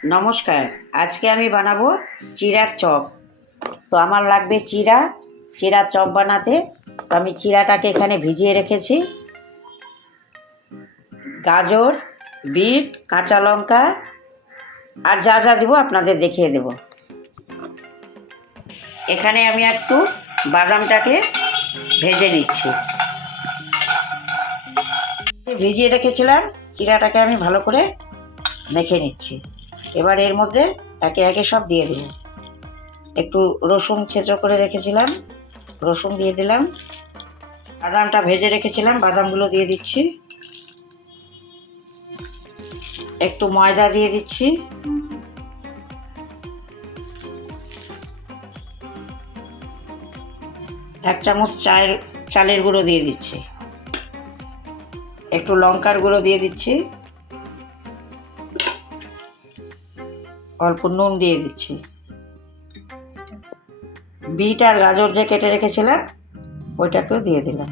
নমস্কার, আজকে আমি বানাবো চিড়ার চপ। তো আমার লাগবে চিড়ার চপ বানাতে। তো আমি চিড়াটাকে এখানে ভিজিয়ে রেখেছি। গাজর, বিট, কাঁচা লঙ্কা আর যা যা দেবো আপনাদের দেখিয়ে দেব। এখানে আমি একটু বাদামটাকে ভেজে নিচ্ছি। ভিজিয়ে রেখেছিলাম চিড়াটাকে আমি ভালো করে মেখে নিচ্ছি। এবার এর মধ্যে একে একে সব দিয়ে দেব। একটু রসুন ছেঁচো করে রেখেছিলাম, রসুন দিয়ে দিলাম। বাদামটা ভেজে রেখেছিলাম, বাদামগুলো দিয়ে দিচ্ছি। একটু ময়দা দিয়ে দিচ্ছি। এক চামচ চালের গুঁড়ো দিয়ে দিচ্ছি। একটু লঙ্কার গুঁড়ো দিয়ে দিচ্ছি। অল্প নুন দিয়ে দিচ্ছি। বিট আর গাজর যে কেটে রেখেছিলাম ওইটাকেও দিয়ে দিলাম।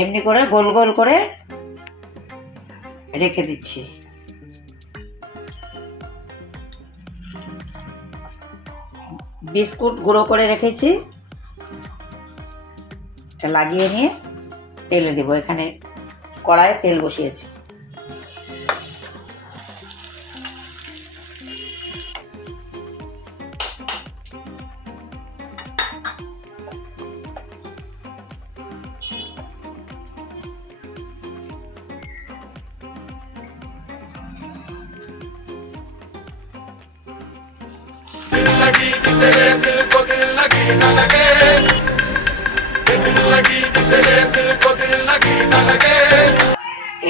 এমনি করে গোল গোল করে রেখে দিচ্ছি। বিস্কুট গুঁড়ো করে রেখেছি, এটা লাগিয়ে নিয়ে তেলে দেবো। এখানে কড়াইয়ে তেল বসিয়েছি।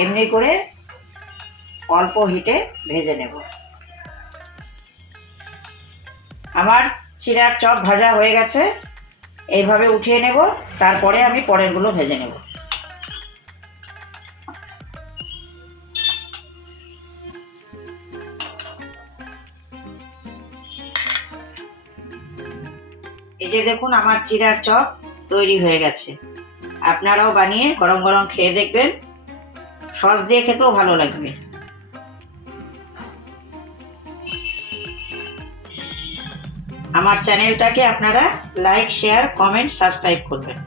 এমনি করে অল্প হিটে ভেজে নেব। আমার চিড়ার চপ ভাজা হয়ে গেছে। এইভাবে উঠিয়ে নেব, তারপরে আমি পরেরগুলো ভেজে নেব। এই যে দেখুন, আমার চিড়ার চপ তৈরি হয়ে গেছে। আপনারাও বানিয়ে গরম গরম খেয়ে দেখবেন, সস দিয়ে খেতেও ভালো লাগবে। আমার চ্যানেলটাকে আপনারা লাইক, শেয়ার, কমেন্ট, সাবস্ক্রাইব করবেন।